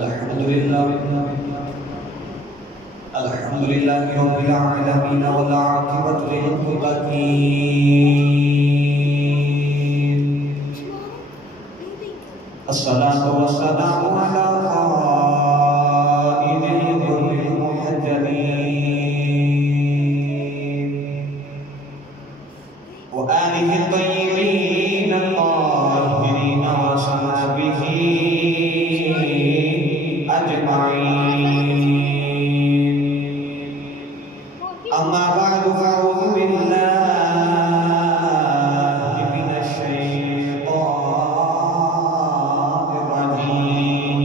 الحمدللہ رب العالمین والعاقبۃ للمتقین الصلاۃ والسلام علی قائد الغر المحجلین وآلہ الطیبین الطاہرین وصحبہ أجمعين. أما بعد فأعوذ بالله من الشيطان الرجيم.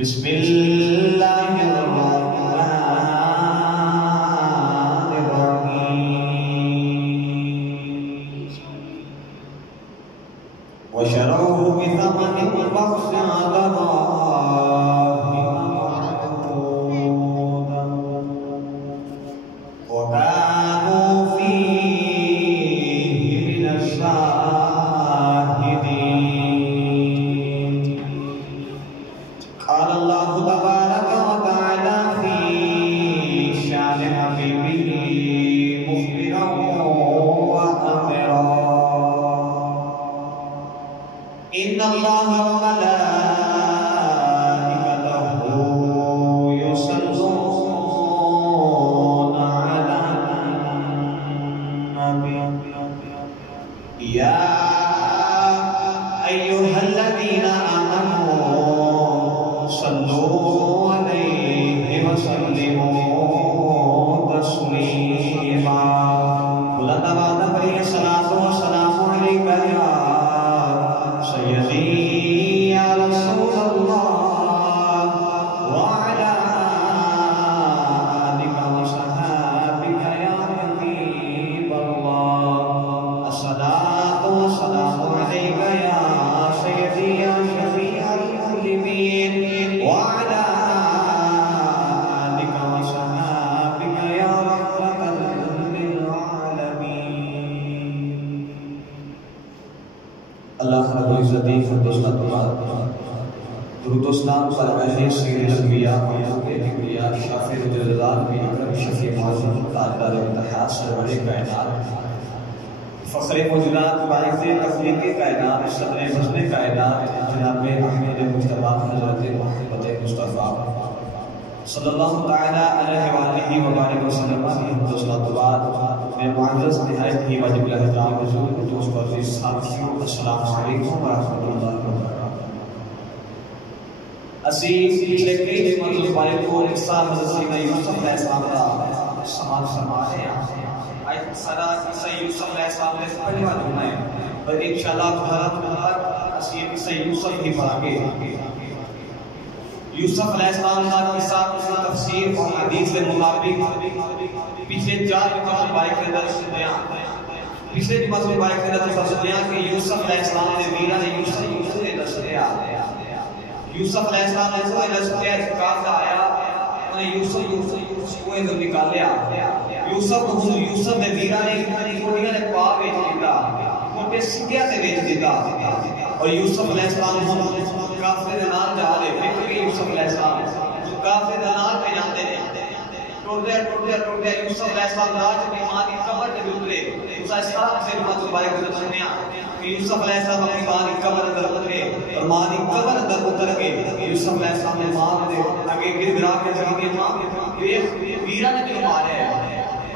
بسم الله الرحمن الرحيم. وشروه بثمن بخس وكانوا فيه من الشاهدين. قال الله تبارك وتعالى في شان حبيبه مخبرا وأمرا إن الله وملائكته يصلون على النبي يا أيها الذين آمنوا صلوا عليه وسلموا تسليما. بلند آواز پڑھیے صلاۃ و سلام علیک یا سیدی یا رسول اللہ وعلی آلک وصحابک یا حبیب اللہ. الصلاۃ والسلام علیک یا سیدی یا شفیع المذنبین وعلی آلک وصحابک یا رحمۃ للعالمین. اللہ رب العزت فردوس درود و سلام پر اہل سید الانبیاء محبوب انبیاء شافع الجلال بھی اکرم شفیع معظم تاجدار انتہا سرور کائنات فخر موجودات باعث تخلیق کائنات صدر حسن کائنات جناب احمد مجتبی حضرت محمد مصطفیٰ صلی اللہ تعالیٰ علیہ وآلہ وبارک وسلم کی حمد و صلاۃ و بعد میں معزز نہایت ہی واجب الاحترام حضور دوست و عزیز ساتھیوں السلام علیکم ورحمۃ اللہ وبرکاتہ. اسی پچھلے کئی جمعہ مبارک کو قصہ حضرت سیدنا یوسف علیہ السلام کا سماعت فرما رہے ہیں. آج سارا قصہ یوسف علیہ السلام نے پہلے والا جمعہ ہے اور انشاءاللہ تعالیٰ اسی قصہ یوسف ہی پڑھا کے یوسف علیہ السلام کا قصہ اس کی تفسیر اور حدیث کے مطابق پچھلے 4 جمعہ مبارک کے اندر سنیا. پچھلے جمعہ مبارک کے اندر سنیا کہ یوسف علیہ السلام نے میرا نے یوسف نے دسیا یوسف علیہ السلام نے کوئی دسیا کہا آیا انہیں یوسف کو ادھر نکالیا. یوسف نے میرا نے کوڑیاں نے پا بیچ دیتا کوٹے سکیا سے بیچ دیتا اور یوسف علیہ السلام کافر دنال جا رہے فکر کے یوسف علیہ السلام جو کافر دنال پہ جاتے ہیں ٹوٹے یوسف علیہ السلام راج کی ماں کی قبر کے اترے اس اسحاق سے مت مبارک نے سنیا کہ یوسف علیہ السلام اپنی ماں کی قبر اندر اترے اور ماں کی قبر اندر اتر کے یوسف علیہ السلام نے ماں کے آگے گر گرا کے جگہ ماں دیکھ ویرا نے کیوں مارے ہیں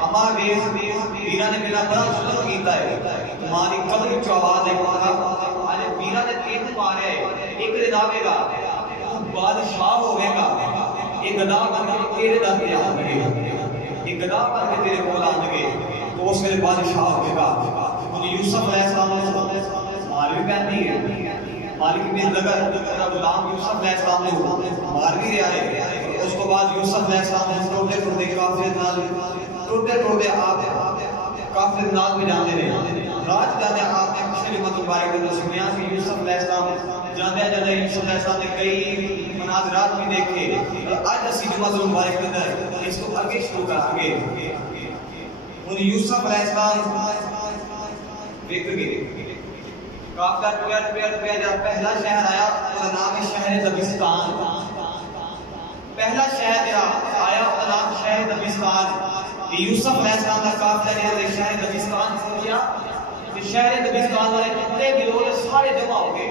اما دیکھ ویرا نے میرا بڑا ظلم کیتا ہے ماں کی قبر کی آواز ہے آج ویرا نے تین مارے ایک دن آئے گا بادشاہ ہوئے گا ایک گدا بن کے تیرے در پہ آن گے ایک گدا بن کے تیرے کول آن گے تو اس کے بادشاہ ہوئے گا. یوسف علیہ السلام مار بھی پہنی ہے مالک بن لگر غلام یوسف علیہ السلام نے مار بھی رہا ہے. اس کو بعد یوسف علیہ السلام نے ٹوٹے کافر آپ کافر نال میں جانے رہے راج جانے آپ نے پچھلے جمعہ مبارک میں سنیا کہ یوسف علیہ السلام جانے یوسف علیہ السلام نے کئی مناظرات بھی دیکھے. آج اسی جمعہ مبارک کے اندر اس کو آگے شروع کر آگے یوسف علیہ السلام دیکھ گئے قافلہ ٹویا جب پہلا شہر آیا اس کا نام ہے شہر دبستان. پہلا شہر آیا اس کا نام شہر دبستان. یوسف علیہ السلام کا قافلہ نے شہر دبستان پہنچا. شہر دبستان والے جتنے بھی لوگ سارے جمع ہو گئے.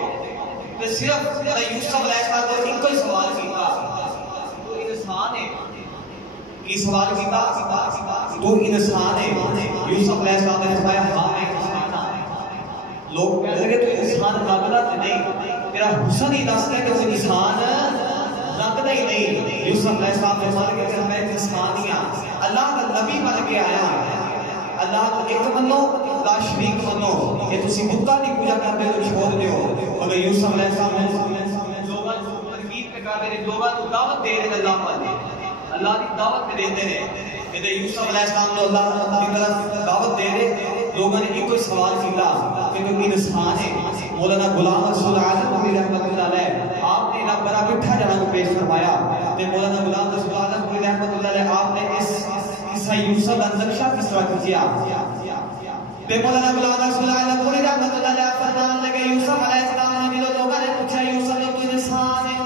تو صرف یوسف علیہ السلام کو ایک ہی سوال کیا, تو انسان ہے. کی سوال کیا, تو انسان ہے. یوسف علیہ السلام نے فرمایا ہاں میں انسان ہوں. لوگ کہنے لگے تو انسان لگتا نہیں, تیرا حسن ہی دستا ہے کہ وہ انسان لگتا ہی نہیں. یوسف علیہ السلام نے فرمایا کہ میں انسان ہی ہوں, اللہ کا نبی بن کے آیا. اللہ کو ایک منو, لا شریک منو. کہ تسی بتاں دی پوجا کرتے تو چھوڑ دیو. مگر یوسف علیہ السلام نے لوگوں کو تنقید پہ کر رہے, لوگوں کو دعوت دے رہے اللہ پر, اللہ کی دعوت پہ دیتے ہیں. کہ یوسف علیہ السلام نے اللہ کی طرف دعوت دے رہے. لوگوں نے ایک کوئی سوال کیا کہ کوئی انسان ہے. مولانا غلام رسول عالم رحمۃ اللہ علیہ آپ نے ایک بڑا بٹھا جنا کو پیش فرمایا. کہ مولانا غلام رسول عالم رحمۃ اللہ علیہ آپ نے اس یوسف کا نقشہ کس طرح کیا. تے مولانا غلام رسول عالم رحمۃ اللہ علیہ فرمان لگے یوسف علیہ السلام نے لوگوں نے پوچھا یوسف نے کوئی انسان ہے.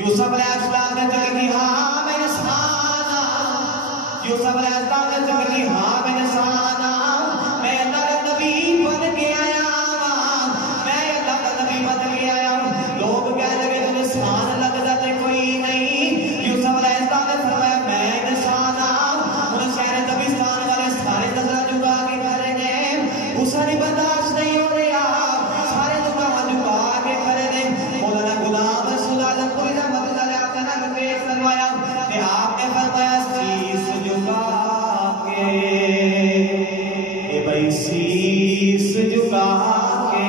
یوسف علیہ السلام نے کہا کہ ہاں میں انسان ہوں. یوسف علیہ السلام نے کہا کہ ہاں میں انسان ہوں, میں اللہ کا نبی بن کے آیا ہوں, میں اللہ کا نبی بن کے آیا ہوں. لوگ کہنے لگے تو انسان لگتا تے کوئی نہیں. یوسف علیہ السلام نے فرمایا میں انسان ہوں. انہوں شہر دبستان والے سارے نظر جھکا کے کھڑے نے, حسن برداشت نہیں ہو رہا, سارے نظر جھکا کے کھڑے نے. مولانا غلام رسول عالم پوری رحمت اللہ علیہ کا نام پیش فرمایا کہ آپ نے فرمایا سیس جھکا کے, اے بھائی سیس جھکا کے,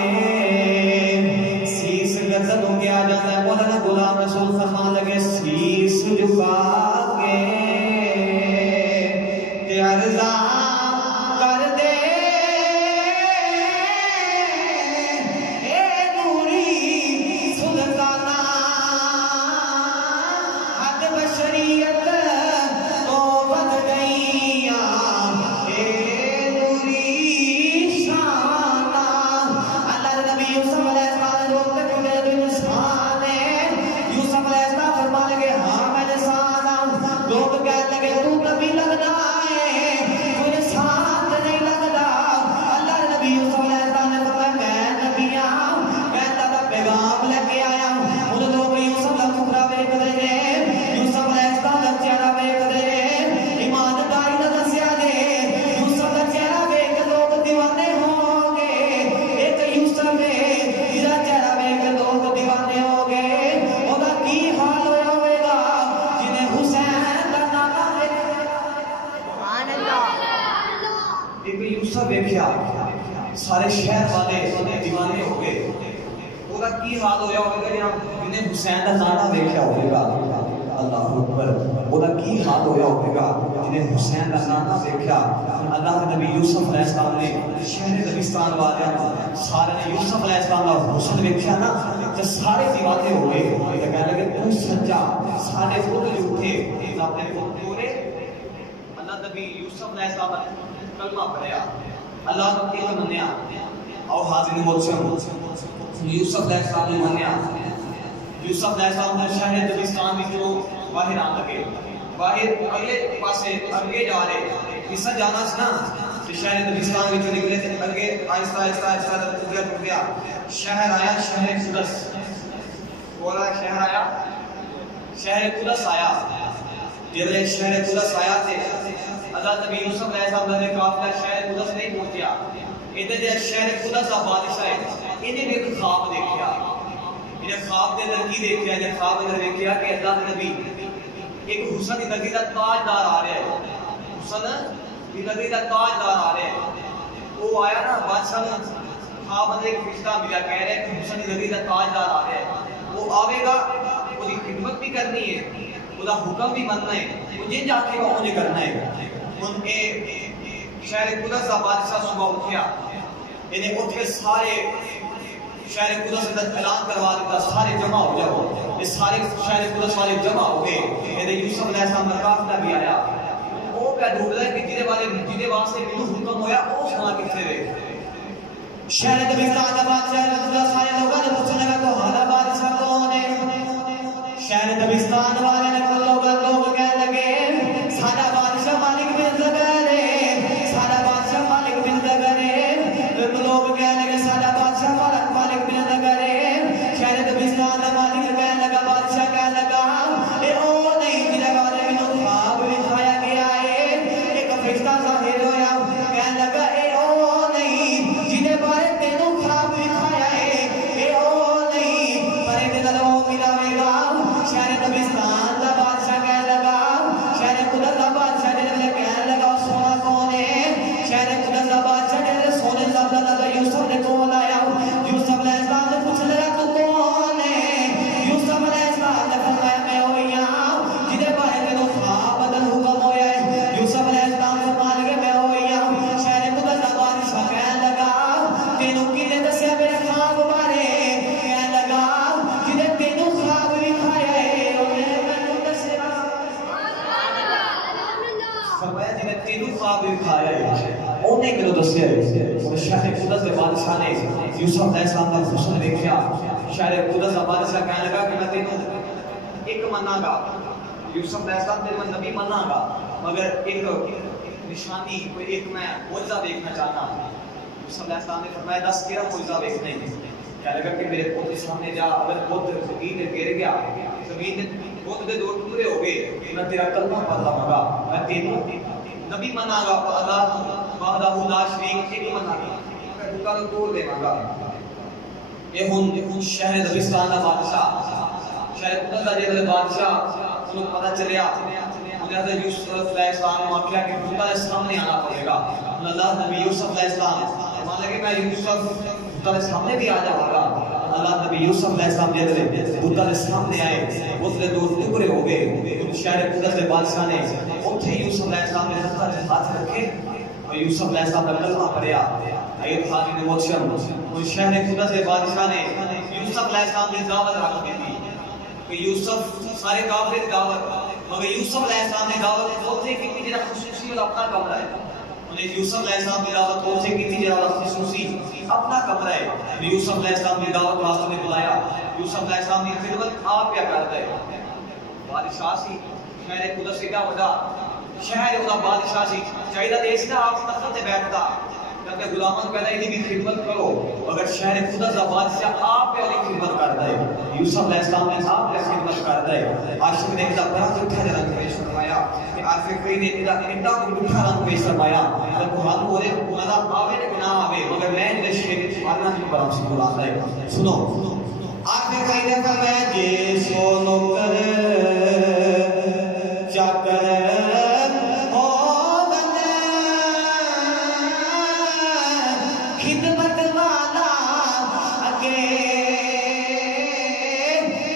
سیس گردن ہو کے آ جاتا ہے. مولانا غلام رسول فرمان لگے سیس جھکا کے عرضا کر دے اے نوری سلطانہ, حد بشریت تو بن گئی اے نوری شانہ. اللہ نبی یوسف علیہ السلام نے روکتے کیونکہ تو انسان ہے. یوسف علیہ السلام فرمان لگے ہاں میں انسان ہوں. لوگ کہنے لگے تو نبی لگنا ہے, تو انسان نہیں لگتا. اللہ نبی یوسف علیہ السلام نے فرمایا میں نبی ہوں, میں اللہ کا پیغام لے کے آیا ہوں. ان لوگ یوسف کا چہرہ دیکھ رہے ہیں, یوسف علیہ السلام کا چہرہ دیکھ رہے ہیں, ایمانداری کا دسیا دے. یوسف کا چہرہ دیکھ لوگ دیوانے ہوں گے. ایک یوسف ہے جس چہرہ دیکھ لوگ دیوانے ہوں گے. وہ کی حال ہوئے گا جنہیں حسین کا نام لے. ایک یوسف دیکھا سارے شہر والے دیوانے ہو گئے. وہ کی حال ہویا ہوگا جنہیں حسین کا نام دیکھا ہوگا. اللہ اکبر. وہ کی حال ہویا ہوگا جنہیں حسین کا نام دیکھا. اللہ کے نبی یوسف علیہ السلام نے شہر دبستان والے سارے نے یوسف علیہ السلام کا حسن دیکھا نا, تو سارے دیوانے ہو گئے. کہنے لگے تو سچا, سارے خود جو اٹھے اپنے خود پورے. اللہ نبی یوسف علیہ السلام نے کلمہ پڑھا, اللہ کو ایک منیا. اور حاضرین محترم یوسف علیہ السلام نے منیا. یوسف علیہ السلام نے شہر دبستان میں جو باہر آن لگے, باہر اگلے پاسے اگے جا رہے, کسا جانا سنا شہر دبستان میں جو نکلے تھے اگے آہستہ آہستہ آہستہ ٹوٹ گیا. شہر آیا شہر قدس. بولا شہر آیا شہر قدس آیا. جب شہر قدس آیا تھے اللہ نبی یوسف علیہ السلام نے قافلہ شہر قدس نہیں پہنچیا. ادھر جو شہر قدس کا بادشاہ ہے انہیں بھی ایک خواب دیکھا. انہیں خواب دے اندر کی دیکھا, انہیں خواب اندر دیکھا کہ اللہ نبی ایک حسن کی نگری کا تاجدار آ رہا ہے. حسن کی نگری کا تاجدار آ رہا ہے. وہ آیا نا بادشاہ نے خواب اندر ایک فرشتہ ملا, کہہ رہے کہ حسن کی نگری کا تاجدار آ رہا ہے. وہ آوے گا, وہ خدمت بھی کرنی ہے, وہ حکم بھی مننا ہے, وہ جن جا کے مجھے کرنا ہے. ان کے شہر قدس کا بادشاہ صبح اٹھیا, انہیں اٹھے سارے شہر قدس اندر اعلان کروا دیتا سارے جمع ہو جاؤ. اس سارے شہر قدس والے جمع ہو گئے. انہیں یوسف علیہ السلام کا قافلہ بھی آیا. وہ کیا ڈھونڈ رہا ہے کہ جنہیں واسطے مینوں حکم ہویا وہ سنا کتنے رہے. شہر دبستان کا بادشاہ رضا سارے لوگوں نے پوچھنے لگا تو ہمارا بادشاہ کون ہے؟ شہر دبستان والے نے لوگ کہنے لگے سارا بادشاہ مالک بن زگر ہے، سارا بادشاہ مالک بن زگر ہے۔ لوگ کہنے لگے سارا بادشاہ مالک بن زگر ہے۔ شہر دبستان کا مالک کہنے لگا، بادشاہ کہنے لگا اے او نہیں میرے بارے میں خواب دکھایا گیا ہے، ایک فرشتہ ظاہر ہوا کہنے لگا اے او نہیں جنہیں بارے تینوں خواب دکھایا ہے، اے او نہیں پر دن لو ملاوے گا۔ شہر دبستان کا بادشاہ کہنے لگا، شہر قدر کا بادشاہ کہنے لگا سونا کون ہے؟ شہر قدر کا بادشاہ سونے زیادہ یوسف نے کون آیا؟ یوسف علیہ السلام نے پوچھ لگا تو کون ہے؟ یوسف علیہ السلام نے فرمایا میں ہوئی ہوں جنہیں بارے میں خواب بدل حکم ہویا ہے۔ یوسف علیہ السلام فرمان لگے میں ہوئی ہوں۔ شہر قدر کا بادشاہ کہنے لگا تینوں کی نے دسیا میرے خواب بارے؟ کہنے لگا جنہیں تینوں خواب دکھایا ہے انہیں میں نے دسیا۔ فرمایا جنہیں تینوں خواب دکھایا ہے انہیں میں نے دسیا ہے۔ شہر قدر کے بادشاہ نے یوسف علیہ السلام کا حسن دیکھا۔ شہر قدر کا بادشاہ کہنے لگا کہ میں تینوں ایک منا گا، یوسف علیہ السلام تیرے میں نبی منا گا، مگر ایک نشانی کوئی ایک میں معجزہ دیکھنا چاہتا ہوں۔ یوسف علیہ السلام نے فرمایا دس کیا معجزہ دیکھنا ہے؟ کہنے لگا کہ میرے پوت کے سامنے جا، اگر پوت زمین میں گر گیا، زمین میں پوت دے دو ٹکڑے ہو گئے، میں تیرا کلمہ پڑھ لوں گا، میں تینوں نبی منا گا، اللہ وحدہ لا شریک ایک منا گا، میں دکان توڑ دے گا۔ یہ ہن شہر دبستان کا بادشاہ، شہر قدر کا جیسے بادشاہ انہوں پتہ چلیا، انہیں حضرت یوسف علیہ السلام نے کیا کہ خدا کے سامنے آنا پڑے گا۔ اللہ نبی یوسف علیہ السلام فرمان لگے میں یوسف خدا کے سامنے بھی آ جاؤں گا۔ اللہ نبی یوسف علیہ السلام جیسے خدا کے سامنے آئے، اس نے دو ٹکڑے ہو گئے۔ شہر قدر کے بادشاہ نے اتھے یوسف علیہ السلام نے ہاتھ رکھے اور یوسف علیہ السلام نے کلمہ پڑھیا۔ ایت حاضرین محترم، اور شہر قدر کے بادشاہ نے یوسف علیہ السلام کی دعوت رکھ دی تھی کہ یوسف سارے کافر کی دعوت، مگر یوسف علیہ السلام نے دعوت ہوتے کی جنہا خصوصی والا اپنا کمرہ ہے۔ انہیں یوسف علیہ السلام کی دعوت ہوتے کی جنہا خصوصی اپنا کمرہ ہے۔ یوسف علیہ السلام کی دعوت واسطے نے بلایا، یوسف علیہ السلام کی خدمت آپ کیا کرتا ہے؟ بادشاہ سی، شہر قدر سے کیا وجہ شہر اولا بادشاہ سی چاہیے تھا دیکھنا آپ تخت سے بیٹھتا کہ غلامان کہتا ہے انہیں بھی خدمت کرو، اگر شہر قدر کا بادشاہ آپ پہ علی خدمت کرتا ہے، یوسف علیہ السلام نے آپ پہ خدمت کرتا ہے۔ عاشق نے ایک بڑا اٹھا رنگ پیش فرمایا کہ عاشقی نے ایک اٹھا رنگ پیش فرمایا کہ قرآن بولے مزہ آوے نہ آوے مگر میں نے شہر مارنا کی برام سے بلاتا ہے۔ سنو عاشقی نے فرمایا جے سونو کر چاکر خدمت والا اگے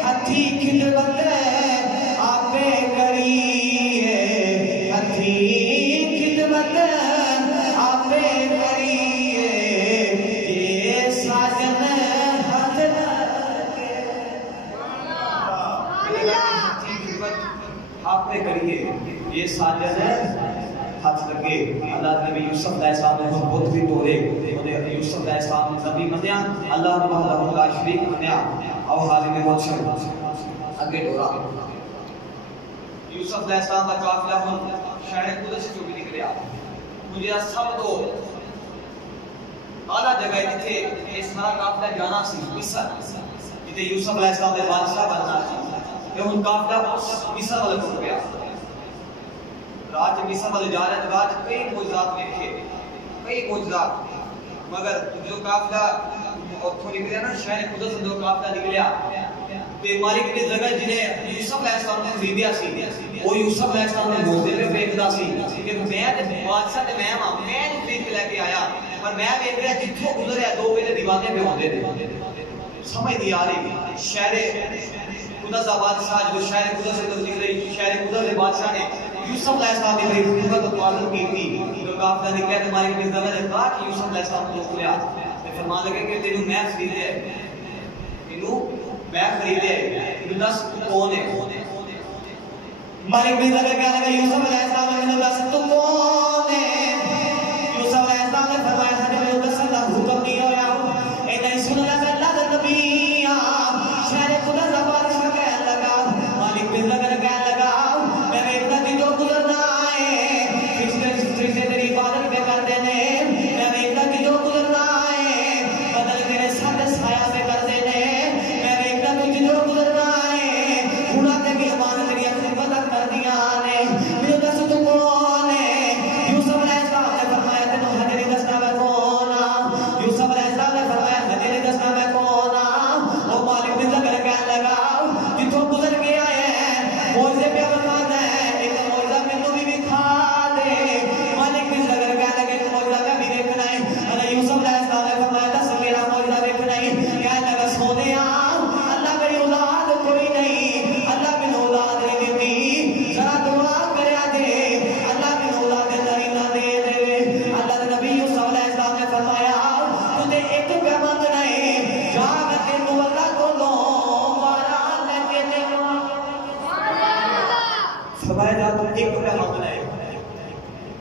ہتھی خدمت آپے کریے، ہتھی خدمت آپے کریے، یہ ساجن ہاتھ لگے ہتھی خدمت آپے کریے، یہ ساجن ہاتھ لگے۔ اللہ نبی یوسف علیہ السلام نے بہت بھی توڑے، انہیں یوسف علیہ السلام نے نبی منیا، اللہ وحدہ لا شریک منیا، اور حاضر محترم اگے ڈورا۔ یوسف علیہ السلام کا قافلہ ہن شہر قدر سے جو بھی نکلیا، مجھے سب تو اعلیٰ جگہ جتھے اس طرح قافلہ جانا سی مصر، جتھے یوسف علیہ السلام نے بادشاہ بننا سی، یہ ہن قافلہ مصر والے پہنچ گیا۔ راج مصر والے جا رہے ہیں، راج کئی معجزات دیکھے، کئی معجزات، مگر جو قافلہ اتھوں نکلیا نا شہر قدر سے جو قافلہ نکلیا تے مالک نے جگہ جنہیں یوسف علیہ السلام نے خریدیا سی، وہ یوسف علیہ السلام نے موزے میں بیچدا سی کہ میں بادشاہ تے میں خرید کے لے کے آیا، پر میں دیکھ رہا جتھوں گزریا دو ویلے دیوانے پہ ہوندے نے، سمجھ نہیں آ رہی۔ شہر قدر کا بادشاہ جو شہر قدر سے نکلے، شہر قدر کے بادشاہ نے یوسف علیہ السلام نے بڑی خدمت و تعلق کی تھی، جو قافلہ نکلیا تے مالک نے جگہ نے کہا کہ یوسف علیہ السلام کو کھولیا تے فرمان لگے کہ تینوں میں خریدیا ہے، تینوں میں خریدیا ہے، دس کون ہے؟ مالک نے جگہ کہنے لگا یوسف علیہ السلام نے دس تو کون ہے؟ یوسف علیہ السلام نے فرمایا تھا کہ میں دس اللہ حکم نہیں ہویا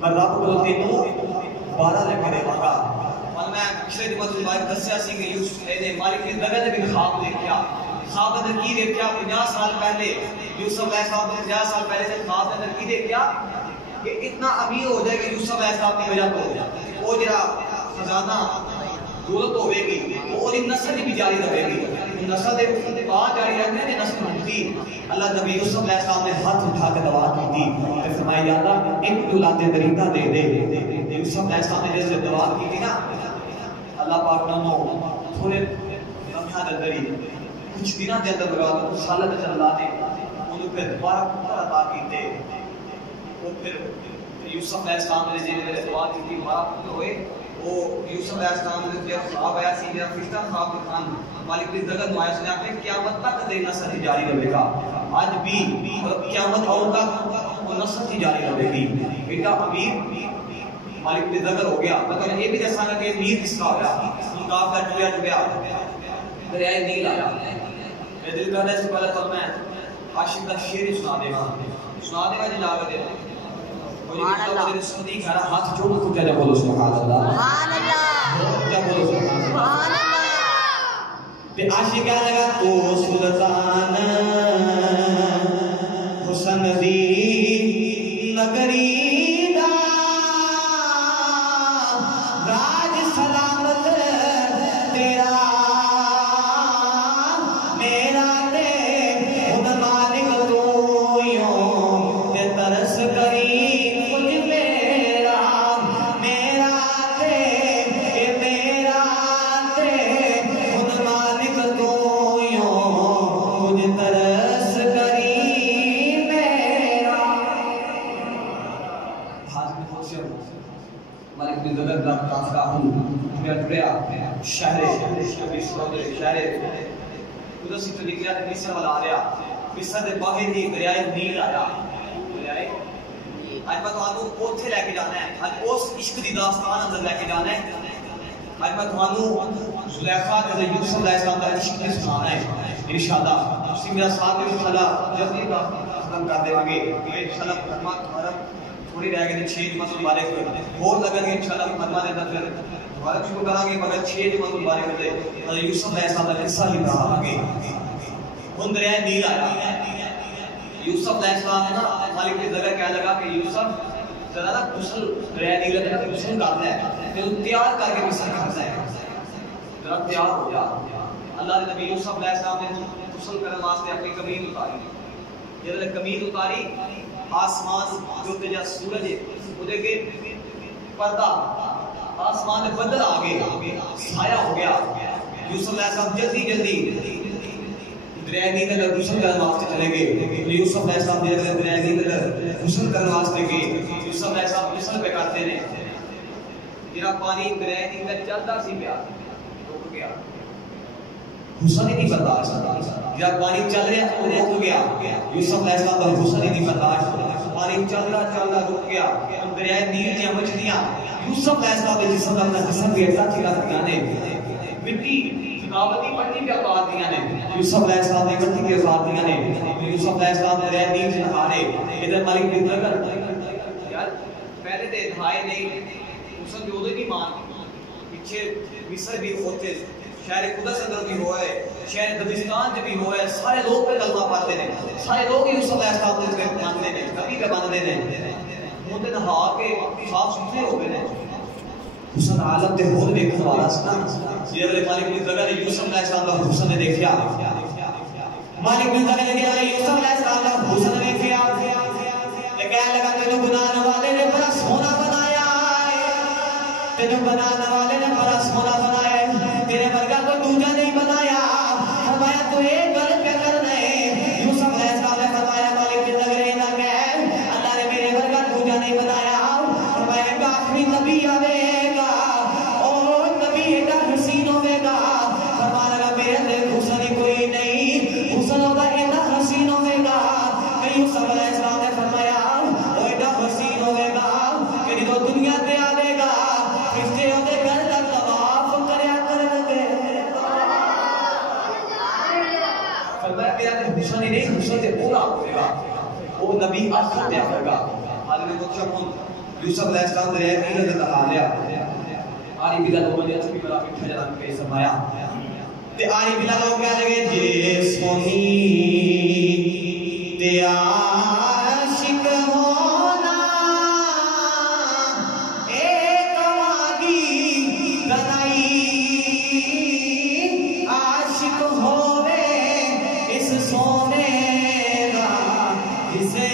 میں رب کو تینوں 12 لے کے دے گا. اور میں پچھلے دن میں بات دسیا سی کہ یوسف نے مالک نے نگر نے بھی خواب دیکھا. خواب اندر کی دیکھا 50 سال پہلے یوسف علیہ السلام نے 50 سال پہلے سے خواب اندر کی دیکھا کہ اتنا امیر ہو جائے کہ یوسف علیہ السلام کی وجہ تو وہ جڑا خزانہ دولت ہوے گی وہ نسل بھی جاری رہے گی. نسل دے بعد جاری رہنے نے نسل ہوتی. اللہ نبی یوسف علیہ السلام نے ہاتھ اٹھا کے دعا کی تھی کہ فرمایا یا اللہ ایک دولت درندہ دے دے. یوسف علیہ السلام نے جیسے دعا کی تھی نا اللہ پاک نے تھوڑے لمحہ اندر ہی کچھ دنوں کے اندر لگا سال کے اللہ نے انہوں پہ دوبارہ پتر عطا کیتے. وہ پھر یوسف علیہ السلام نے جنہیں دعا کی تھی دوبارہ پتر ہوئے. وہ یوسف علیہ السلام نے جب خواب آیا سی جب فرشتہ خواب دکھان مالک کی زگت میں آیا سنے آپ نے قیامت تک دے نسل جاری رہے گا. آج بھی قیامت آؤ تک وہ نسل جاری رہے گی. بیٹا امیر مالک کی زگت ہو گیا. مطلب یہ بھی دساں گا کہ امیر کس کا ہو گیا. مقاب کا ٹویا ٹویا دریائے نیل آیا. میں دل کر رہا ہے اس سے پہلے تو میں عاشق کا شعر ہی سنا دے گا جی لا کے دے سبحان اللہ. صدیق ہے ہاتھ جوڑ کے کہہ بولو سبحان اللہ سبحان اللہ کیا بولو سبحان اللہ. تے عاشق کہنے لگا او سلطان حسن دی نگری دا راج سلامت تیرا میرا تے خود مالک تو یوں تے ترس کری شہر قدسی تو نکلیا تے مصر والا آ رہا. مصر دے باہر ہی دریائے نیل آیا. اج میں تھانوں اوتھے لے کے جانا ہے. اج اس عشق دی داستان اندر لے کے جانا ہے. اج میں تھانوں زلیخا تے یوسف علیہ السلام دا عشق تے سنانا ہے انشاءاللہ. تسی میرا ساتھ دے انشاءاللہ جلدی ختم کر دے گے انشاءاللہ. فرما تھوڑی رہ گئی 6 جمعہ مبارک اور لگن گے انشاءاللہ. فرما دے اندر مبارک شروع کریں گے مگر 6 جمعہ مبارک ہوتے حضرت یوسف علیہ السلام کا قصہ ہی پڑھا گے. ہن دریائے نیل آیا. یوسف علیہ السلام نے نا مالک کی جگہ کہنے لگا کہ یوسف ذرا نا غسل دریائے نیل کا غسل کرنا ہے تے تیار کر کے مصر کھانا ہے. ذرا تیار ہو جا. اللہ کے نبی یوسف علیہ السلام نے غسل کرنے واسطے اپنی قمیض اتاری. جب قمیض اتاری آسمان جو تیجا سورج ہے وہ دے پردہ آسمان میں بدل آ گئے سایہ ہو گیا. یوسف علیہ السلام جلدی جلدی دریائے نیل میں غسل کرنے واسطے چلے گئے. یوسف علیہ السلام دریائے نیل میں غسل کرنے واسطے گئے. یوسف علیہ السلام غسل پہ کرتے ہیں. جڑا پانی دریائے نیل میں چلتا سی پیا رک گیا. غسل ہی نہیں برداشت. جب پانی چل رہا رک گیا. یوسف علیہ السلام کا غسل ہی نہیں برداشت. پانی چل رہا رک گیا. دریائے نیل دیا مچھلیاں یوسف علیہ السلام کے جسم کا اپنا جسم بھی ایسا چلا دیا نے مٹی ثقافتی مٹی کے اتار دیا نے. یوسف علیہ السلام نے مٹی کے اتار دیا نے. یوسف علیہ السلام دریائے نیل سے نہارے. ادھر ملک بن نگر یار پہلے تے دھائے نہیں اس نے اودے نہیں مان پیچھے مصر بھی ہوتے شہر قدس اندر بھی ہوئے شہر دبستان جو بھی ہوئے سارے لوگ پہ کلمہ پڑھتے ہیں. سارے لوگ یوسف علیہ السلام کے مانتے ہیں کبھی پہ مانتے ہیں. ہوتے نہا کے صاف ستھرے ہو گئے. حسن عالم دے ہور دیکھنے والا سنا. یہ مالک بن زگہ نے یوسف علیہ السلام کا حسن نے دیکھا. مالک بن زگہ نے یوسف علیہ السلام کا حسن نے دیکھا. کہنے لگا تینوں بنانے والے نے بڑا سونا بنایا ہے. تینوں بنانے والے نے بڑا سونا بنایا ہے. تیرے ورگا کو دوجا نہیں بنایا. فرمایا تو ایک غلط کیا کرنا ہے. یوسف علیہ السلام نے فرمایا مالک بن زگہ نے نہ کہ اللہ نے میرے ورگا دوجا نہیں بنایا. فرمایا کہ آخری نبی آئے گا اور نبی ایڈا حسین ہوئے گا. فرمایا لگا میرے اندر حسن ہی کوئی نہیں. حسن ہوگا ایڈا حسین ہوئے گا کہ یوسف علیہ السلام نے فرمایا وہ ایڈا حسین ہوئے گا کہ جو دنیا تے آئے گا فرشتے ہوتے گھر تک طواف کریا کریں گے. فرمایا میرا اندر حسن ہی نہیں حسن سے پورا ہوئے گا. وہ نبی آخر تے آئے گا. حضرت مطلب یوسف علیہ السلام نے ایک عیدت لگا لیا آری بلا لوگوں نے اچھی بلا پٹھا جلان کے سمایا تے آری بلا لوگ کہہ لگے جے سونی تے عاشق ہونا ایک ماگی تنائی عاشق ہوئے اس سونے دا جسے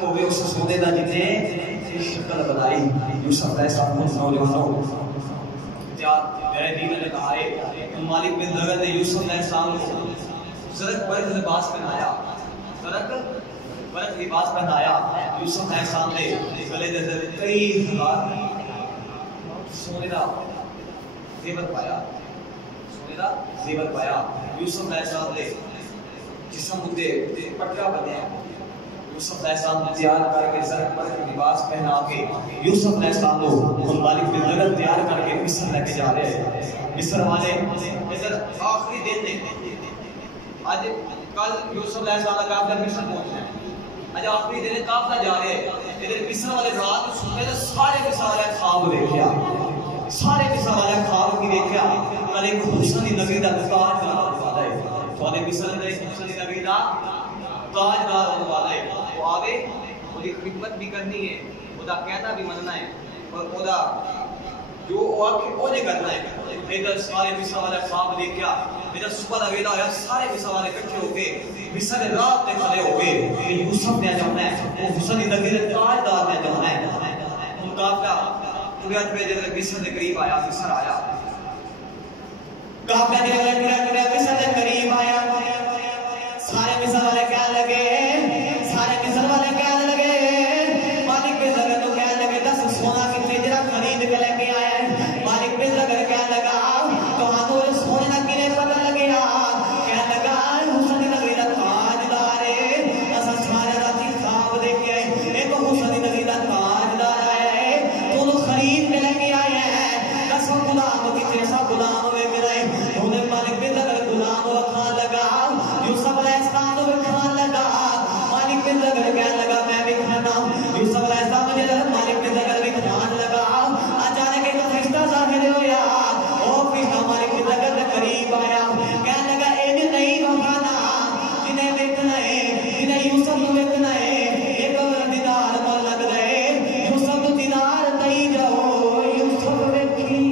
ہوئے اس سونے دا جتنے شکل بنائی یوسف علیہ السلام کو نوجوانوں میرے دین نے کہا ہے مالک بن زغر نے یوسف علیہ السلام کو زرق برق لباس پہنایا زرق برق لباس پہنایا یوسف علیہ السلام نے گلے دے کئی ہزار سونے دا زیور پایا سونے دا زیور پایا یوسف علیہ السلام نے جسم اتے پٹکا بنیا یوسف علیہ السلام تیار کر کے زرق پر لباس پہنا کے یوسف علیہ السلام کو مالک بن زغر تیار کر کے مصر لے کے جا رہے ہیں مصر والے ادھر آخری دن نے آج کل یوسف علیہ السلام کا قافلہ مصر پہنچنا ہے آج آخری دن قافلہ جا رہے ہیں ادھر مصر والے رات سوتے تو سارے مصر والے خواب دیکھیا سارے مصر والے خواب کی دیکھیا کل ایک حسن نبی دا تاج والا ہے سارے مصر نے حسن نبی دا تاجدار ہونے والا ہے وہ آگے مجھے خدمت بھی کرنی ہے خدا کہنا بھی مننا ہے اور خدا جو آگے وہ نہیں کرنا ہے ادھر سارے مصر والے خواب دیکھیا ادھر صبح کا ویلا ہوا سارے مصر والے اکٹھے ہو گئے مصر رات میں کھڑے ہو گئے کہ یوسف نے جانا ہے وہ حسن نبی کے تاجدار نے جانا ہے ان قافلہ پورے اجمے جب مصر کے قریب آیا مصر آیا قافلہ جب مصر کے قریب آیا سارے مصر والے کہنے لگے سارے مصر والے کہنے لگے مالک بن زغر تو کہنے لگے 10 سونا کتنے جرا خرید کے لے کے آیا ہے مالک بن زغر کہنے لگا تو ہمیں سونے نہ کنے پتہ لگیا کہنے لگا حسن نبی دا تاجدار ہے اسا سارے راتی خواب دیکھ کے ایک حسن نبی دا تاجدار ہے تو خرید کے لے کے آیا ہے 10 غلام کتنے سا غلام ہوئے میرے انہیں مالک بن زغر غلام وکھا لگا یوسف علیہ السلام کو کھان لگا مالک بن زغر کہنے لگا میں بھی کھانا یوسف علیہ السلام مجھے مالک بن زغر بھی کھان لگا اچانک ایک فرشتہ ظاہر ہوا وہ فرشتہ مالک بن زغر کے قریب آیا کہنے لگا ایج نہیں کھانا جنہیں دیکھنا ہے جنہیں یوسف کو دیکھنا ہے ایک دینار پر لگ گئے یوسف کو دینار دئی جاؤ یوسف دیکھی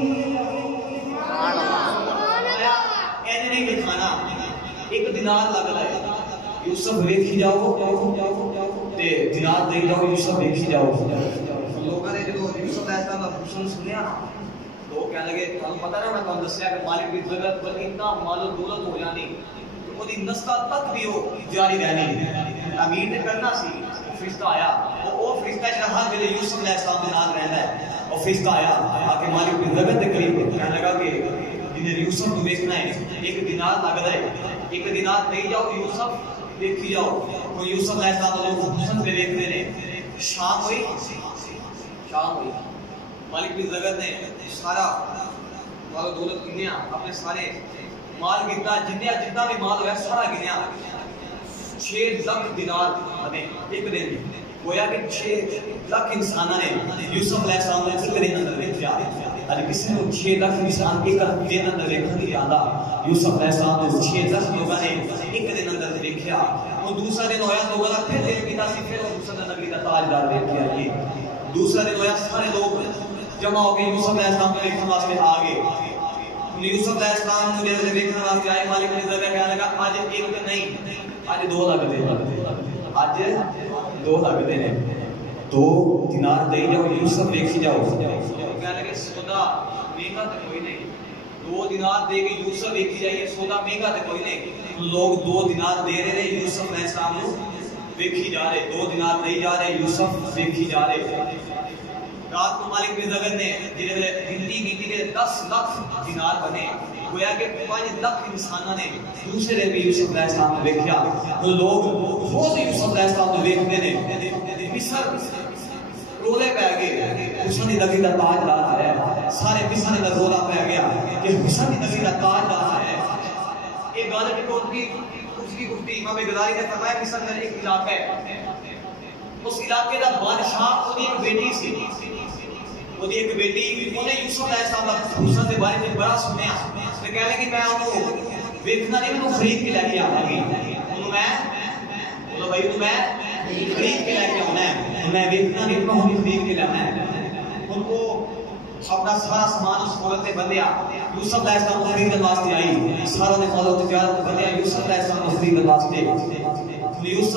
ایج نہیں دکھانا ایک دینار لگ رہا ہے یوسف ویکھی جاؤ تے دینار دے جاؤ یوسف ویکھی جاؤ لوگوں نے جو یوسف علیہ السلام کا حسن سنیا لوگ کہنے لگے تمہیں پتہ نہ میں تمہیں دسیا کہ مالک بن زغر پر اتنا مال و دولت ہو جانی وہ دی نسل تک بھی وہ جاری رہنی امیر نے کرنا سی فرشتہ آیا وہ فرشتہ جڑا ہر ویلے یوسف علیہ السلام دے نال رہندا ہے وہ فرشتہ آیا آ کے مالک بن زغر دے قریب کہنے لگا کہ جنہیں یوسف کو دیکھنا ہے ایک دینار لگ رہا ہے ایک دینار دے جاؤ یوسف دیکھی جاؤ تو یوسف علیہ السلام لوگ حسن سے دیکھتے رہے شام ہوئی مالک بن زغر نے سارا مال و دولت گنیا اپنے سارے مال گنتا جتنا بھی مال ہوا سارا گنیا 6 لاکھ دینار بنے ایک دن گویا کہ 6 لاکھ انسانہ نے یوسف علیہ السلام نے ایک دن اندر دیکھا اور کسی نے 6 لاکھ انسان ایک دن اندر دیکھا نہیں آتا یوسف علیہ السلام نے 6 لاکھ لوگوں نے ایک دن اندر دیکھا وہ دوسرا دن ہویا لوگوں نے پھر دیکھ کیتا سی پھر دوسرا نبی کا تاجدار دیکھا یہ دوسرا دن ہویا سارے لوگ جمع ہو کے یوسف علیہ السلام کو دیکھنے واسطے آ گئے یوسف علیہ السلام مجھے دیکھنے واسطے آئے مالک بن زغر کہنے لگا آج ایک دن نہیں آج 2 لگتے آج 2 لگتے ہیں 2 دینار دے جاؤ یوسف دیکھی جاؤ کہنے لگے سودا مہنگا تو کوئی نہیں 2 دینار دے کے یوسف دیکھی جائیے سودا مہنگا تو کوئی نہیں لوگ 2 دینار دے رہے ہیں یوسف علیہ السلام کو دیکھی جا رہے 2 دینار دے جا رہے یوسف دیکھی جا رہے رات کو مالک بن زغر نے جنہیں گنتی کی تھی کہ 10 لاکھ دینار بنے گویا کہ 5 لاکھ انسانہ نے دوسرے بھی یوسف علیہ السلام کو دیکھا تو لوگ روز یوسف علیہ السلام کو دیکھتے ہیں مصر رولے پہ گئے حسن نبی کا تاجدار آیا سارے مصر کا رولا پہ گیا کہ حسن نبی کا تاجدار آیا ایک گل ریکارڈ کی گفتی امام غزالی نے فرمایا مصر میں ایک علاقہ ہے، اس علاقے کا بادشاہ کی ایک بیٹی سی، وہ ایک بیٹی انہیں یوسف علیہ السلام کا حسن کے بارے میں بڑا سنیا، اس نے کہہ لیں کہ میں انہوں ویکھنا نہیں، انہوں خرید کے لے کے آؤں گی، انہوں میں بولو بھائی انہوں میں خرید کے لے کے آنا ہے، میں ویکھنا نہیں، انہوں خرید کے لانا ہے، ان کو اپنا سارا سامان اس عورت نے بندیا، یوسف علیہ السلام کو خریدنے واسطے آئی، سارا نے مال و تجارت بندیا یوسف علیہ السلام کو خریدنے واسطے، یوسف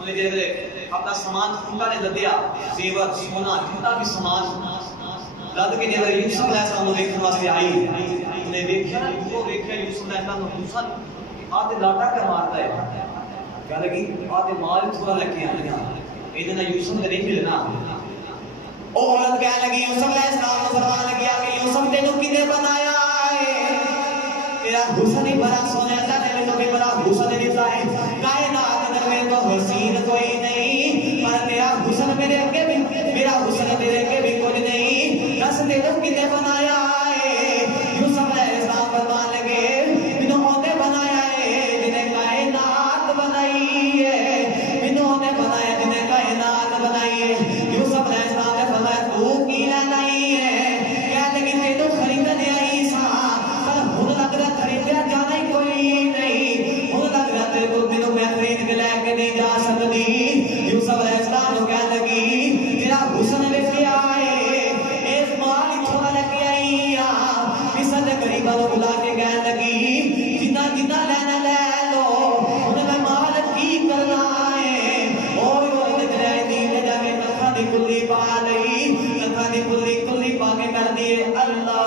انہیں جیسے اپنا سامان خونٹا نے لدیا، زیور سونا جتنا بھی سامان لد کے جیسے یوسف علیہ السلام کو دیکھنے واسطے آئی، انہیں دیکھا وہ دیکھا یوسف علیہ السلام کو حسن آتے لاٹا کر مارتا ہے، کہا لگی آتے مال تھوڑا لگ کے آنے ادھر یوسف نے نہیں ملنا، عورت کہنے لگی یوسف علیہ السلام کو فرمان لگیا کہ یوسف تینوں کنے بنایا ہے، تیرا حسن ہی بڑا سونے، اللہ نے تو بھی بڑا حسن دیتا ہے، کائنات میں تو حسین کوئی نہیں، پر تیرا حسن میرے اگے بھی، میرا حسن تیرے اگے بھی کوئی نہیں، دس تینوں کنے بنایا ہے، یوسف علیہ السلام فرمان لگے انہوں نے بنایا ہے جنہیں کائنات بنائی ہے، انہوں نے بنایا جنہیں کائنات بنائی ہے، یوسف علیہ السلام نے فرمایا تو کی لینا ہی ہے، کہہ لگی تینوں خریدنے آئی سا، پر ہن لگ رہا خریدیا جانا ہی کوئی نہیں، ہن لگ رہا تیرے کو تینوں میں خرید کے لے کے نہیں جا سکتی، یوسف علیہ السلام نے کہہ لگی تیرا حسن لے کے آئے، ایک مال ہی تھوڑا لے کے آئی، مصر نے غریباں کو بلا کے کہہ لگی جنہ جنہ لینا لے لو، انہیں میں مال کی کرنا ہے، اوہ اوہ نجرائے دینے جا کے نکھا دی کلی پا لئی، نکھا دی کلی پا کے کر دیئے اللہ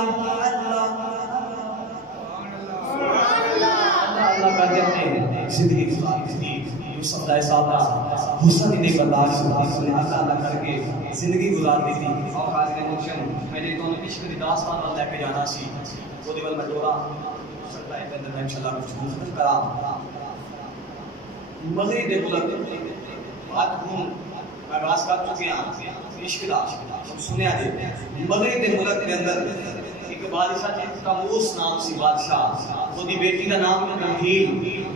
اللہ کر دے اپنے زندگی گزاری، یوسف علیہ السلام حسن ہی نہیں برداشت اللہ کر کے زندگی گزار دی تھی، اور حاضر موشن میں نے دونوں عشق دی داستان وال لے کے جانا سی، وہ دیول میں ڈورا سکتا ہے پہلے میں انشاءاللہ کچھ ختم کرا، مغرب دے ملک بات ہوں آغاز کر چکے ہیں عشق دا ہم سنیا دے، مغرب دے ملک کے اندر ایک بادشاہ جس کا موس نام سی بادشاہ، وہ دی بیٹی کا نام تمہیل،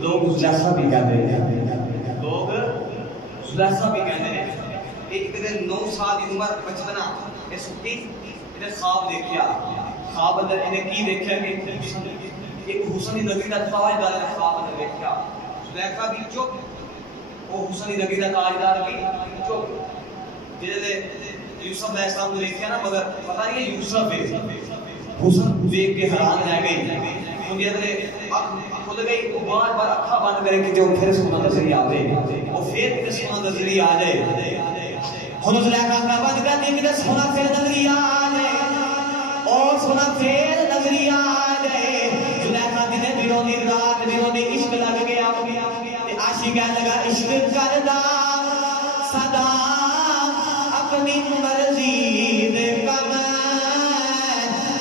لوگ زلیخا بھی کہتے ہیں، لوگ زلیخا بھی کہتے ہیں، ایک دن 9 سال کی عمر بچپنا یہ سکتی انہیں خواب دیکھیا، خواب اندر انہیں کی دیکھیا کہ ایک حسنی نگری کا تاجدار نے خواب اندر دیکھیا، زلیخا بھی چپ، وہ حسنی نگری کا تاجدار بھی چپ، جیسے یوسف علیہ السلام نے دیکھیا نا مگر پتہ نہیں ہے یوسف ہے، حسن دیکھ کے حیران رہ گئی، ان جیسے کھل گئی تو بار بار اکھا بند کرے کہ جو پھر سونا نظری آ جائے، وہ پھر سونا نظری آ جائے، ہن زلیخا کا بند کر دی کہ سونا پھر نظری آ جائے، اور سونا پھر نظری آ جائے، زلیخا دن بیرونی رات بیرونی عشق لگ گیا، عاشق کہنے لگا عشق کردہ صدا اپنی مرضی دے کم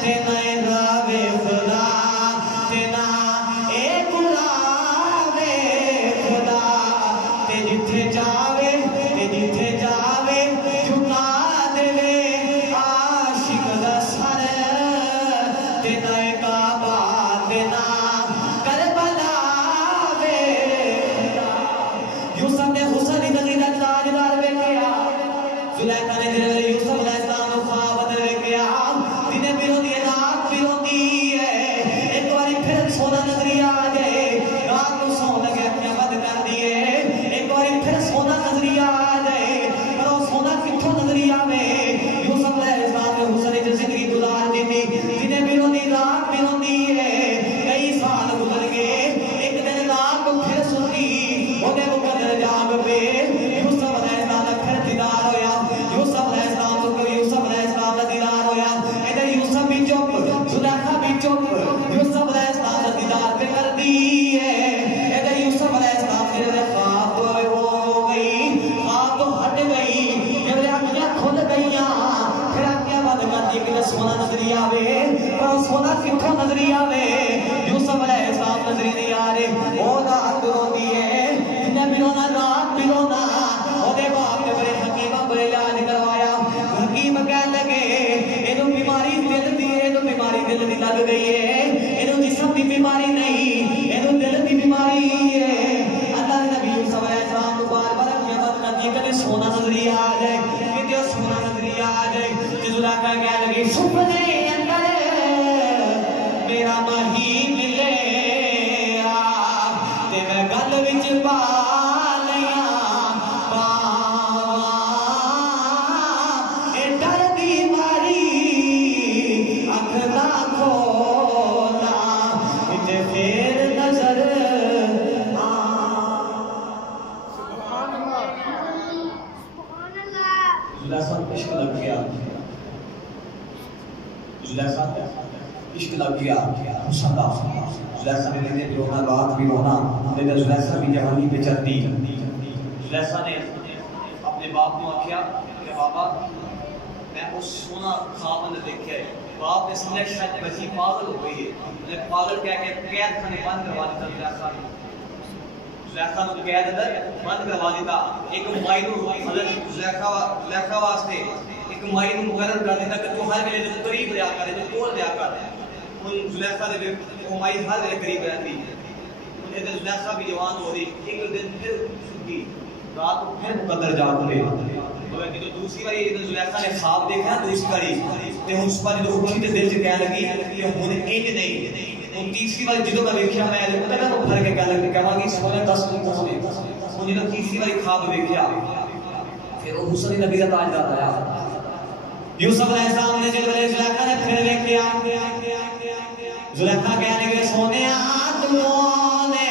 تینا راوے خدا تینا اے راوے خدا تے جتھے جاوے جھکا دے عاشق دا سر تینا کعبہ تینا کربلا وے خدا، یوسف نے حسن نگری دا تاجدار ویکھیا، زلیخا نے یوسف علیہ السلام کو خواب اندر ویکھیا، دن بیرونی رات بیرونی ہے، ایک باری پھر سونا نظری آ جائے، رات کو سو لگے اپنی بند کر دیے، ایک باری پھر سونا نظری آ جائے، پر وہ سونا کتھوں نظری آوے، یوسف علیہ السلام نے حسن کی زندگی گزار دی تھی، دن بیرونی رات بیرونی ہے، کئی سال گزر گئے، ایک دن رات کو پھر سنی، وہ دے مقدر جاگ پہ یوسف علیہ السلام نے پھر دیدار ہویا، یوسف علیہ السلام کو یوسف علیہ السلام نے دیدار ہویا، ادھر یوسف بھی چپ زلیخا بھی چپ، یوسف علیہ السلام نے دیدار پہ کر دی ہے، ادھر یوسف علیہ السلام نے خواب ہو گئی، خواب تو ہٹ گئی، جب آنکھیں کھل گئیاں پھر آنکھیں بند کر دی کہ سونا نظری آوے، پر سونا کتھوں نظری آوے، یوسف علیہ السلام نظری نہیں آ رہے، وہ رات روندی ہے، جنہیں بھی رونا رات بھی رونا، وہ باپ نے بڑے حکیمہ بڑے علاج کروایا، حکیم کہنے لگے اینو بیماری دل دی، اینو بیماری دل دی لگ گئی ہے، اینو جسم دی بیماری نہیں، اینو دل دی بیماری تیرا مہی ملے تے میں گل وچ پا لیاں اے ڈر دی ماری اکھ نہ کھولا تے پھر نظر زلیخا عشق لگ گیا زلیخا عشق لگ گیا حسن دا زلیخا نے لینے بھی رونا رات بھی رونا لیکن زلیخا بھی جوانی پہ چل دی زلیخا نے اپنے باپ کو آکھیا کہ بابا میں اس سونا خواب نے دیکھا ہے باپ نے سمجھا شاید بچی پاگل ہو گئی ہے انہیں پاگل کہہ کے قید کھانے بند کروا دیتا زلیخا نے زلیخا نے قید اندر بند کروا دیتا ایک مائنو حضرت زلیخا واسطے ایک مائنو مقرر کر دیتا کہ تو ہر ویلے جو قریب رہا کرے جو کول رہا کر ان زلیخا نے وہ مائی ہر ویلے قریب رہتی انہیں دن زلیخا بھی جوان ہو رہی ایک دن پھر چھٹی رات کو پھر مقدر جاگ لے کہ جو دوسری باری زلیخا نے خواب دیکھا دوسری باری تے اس باری جو اٹھی تے دل سے کہنے لگی کہ ہونے ایک نہیں اور تیسری باری جدو میں دیکھا میں پتہ نہ وہ بھر کے کہنے لگی کہاں گی سونے 10 منٹ ہونے اور جدو تیسری باری خواب دیکھا پھر وہ حسن نبی کا تاج جاتا ہے یوسف علیہ السلام نے جب زلیخا نے پھر دیکھا زلیخا کہنے کے سونے آدموں نے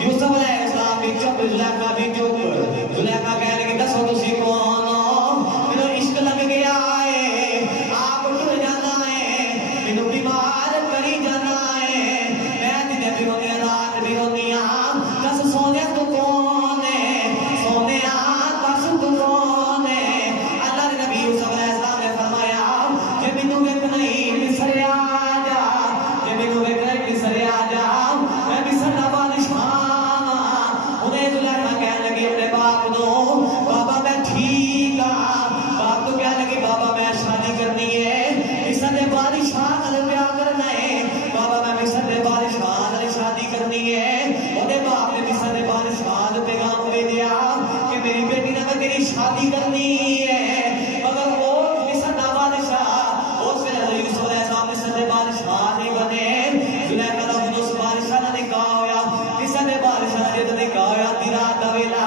یوسف علیہ السلام بھی چپ زلیخا بھی چپ زلیخا کہنے کے دسو تسی کون ہو میرا عشق لگ گیا ہے آپ ٹر جانا ہے میرا بیمار کری جانا ہے میں دن بھی ہونی رات بھی ہونی دس سونے تو کون ہے سونے دس تو کون ہے اللہ نے نبی یوسف علیہ السلام نے فرمایا کہ مینوں ویکھ نہیں مصر آ جا کہ مینوں ویکھ نہیں مصر آ جا میں مصر دا بادشاہ انہیں زلیخا کہنے لگی اپنے باپ نو بابا میں ٹھیک باپ تو کہنے لگی بابا میں شادی کرنی ہے مصر دے بادشاہ نال پیار کرنا ہے بابا میں مصر دے بادشاہ نال شادی کرنی ہے اودے باپ نے مصر دے بادشاہ نو پیغام دے دیا کہ میری بیٹی نال تیری شادی کرنی ہے مگر وہ مصر دا بادشاہ اس ویلے یوسف علیہ السلام مصر دے بادشاہ نہیں بنے زلیخا دا اس بادشاہ نال نکاح ہویا مصر دے بادشاہ نال جدوں نکاح ہویا رات دا ویلا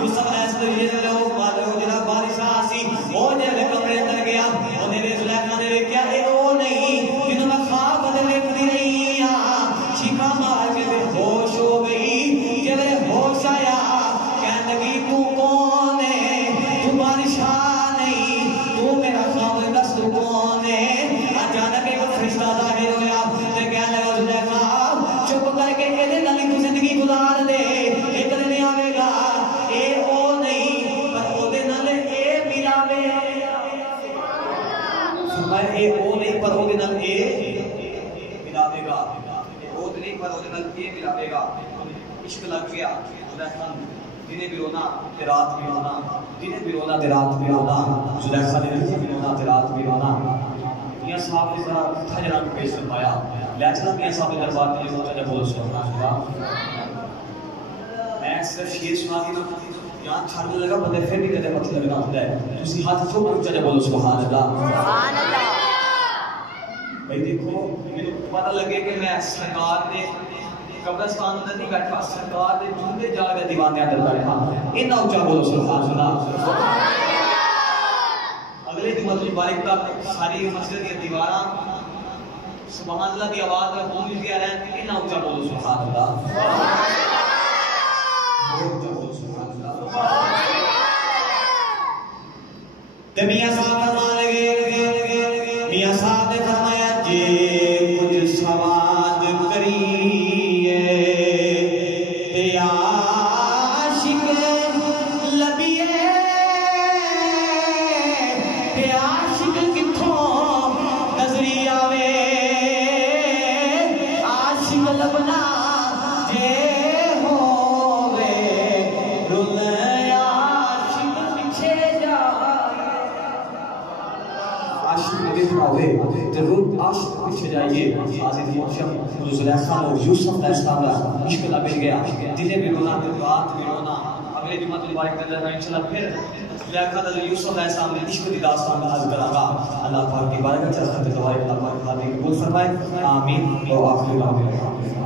یوسف علیہ السلام جڑا بادشاہ سی وہ جے کمرے اندر گیا اونے نے زلیخا نے ویکھیا اے او نہیں جنوں میں خواب بدل ویکھدی رہی ہاں چیخا مار کے بے ہوش ہو گئی جب ہوش آیا کہنے لگی تو کون ہے تو بادشاہ نہیں تو میرا خواب دس تو کون ہے اچانک ایک فرشتہ ظاہر ہویا تے کہنے لگا زلیخا چپ کر کے ایدے نال تو زندگی گزار دے ایک دن آوے گا اے او نہیں پر او دے نال اے ملاوے فرمایا اے او نہیں پر او دے نال اے ملاوے گا او نہیں پر او دے نال اے ملاوے گا عشق لگ گیا زلیخا دنے بھی رونا تے رات بھی رونا دنے بھی رونا تے رات بھی رونا زلیخا نے بھی رونا تے رات بھی رونا میاں صاحب نے ذرا تھجرا کو پیش فرمایا لے چلا میاں صاحب نے دربار میں ہوتا جب بولو سبحان اللہ میں صرف شیر سنا دی نا یہاں چھڑنے لگا بندے پھر بھی کہتے مطلب لگنا ہوتا ہے تسی ہاتھ چھوڑ اونچا جب بولو سبحان اللہ سبحان اللہ بھائی دیکھو مجھے پتہ لگے کہ میں سرکار نے قبرستان اندر نہیں بیٹھا سرکار نے جھوٹے جا کے دیوان کے اندر بیٹھا اتنا اونچا بولو سبحان اللہ اگلے جمعہ مبارک تک ساری مسجد کی دیواراں سبحان اللہ کی آواز میں گونج دیا رہے اتنا اونچا بولو سبحان اللہ تے میاں صاحب فرمان لگے میاں صاحب نے فرمایا جے کچھ سواد کریے تے عاشق لبیے تے عاشق کتھوں نظری آوے عاشق لبنا جے ہووے رول عاشق پیچھے جاوے عاشق نبی ہوئے ضرور عاشق پیچھے جائیے حاضر موشم زلیخا اور یوسف علیہ السلام عشق لگ گیا دلے بھی رونا رات بھی رونا اگلے جمعہ مبارک کے اندر میں انشاءاللہ پھر لیاقت حضرت یوسف علیہ السلام نے عشق کی داستان عرض کروں گا. اللہ پاک کی بارگاہ میں خط دعائیں اللہ پاک قبول فرمائے. آمین. و آخر دعوانا